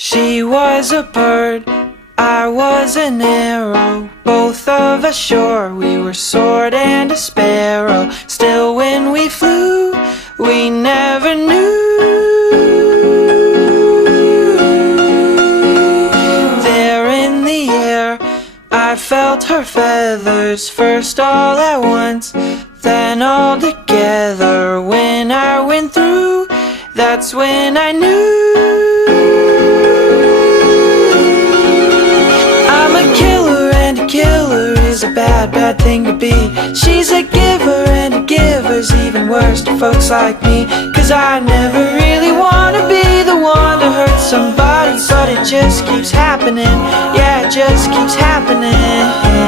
She was a bird, I was an arrow. Both of us sure we were sword and a sparrow. Still when we flew, we never knew. There in the air, I felt her feathers, first all at once, then all together. When I went through, that's when I knew. I'm a killer, and a killer is a bad, bad thing to be. She's a giver, and a giver's even worse to folks like me. Cause I never really wanna be the one to hurt somebody, but it just keeps happening. Yeah, it just keeps happening.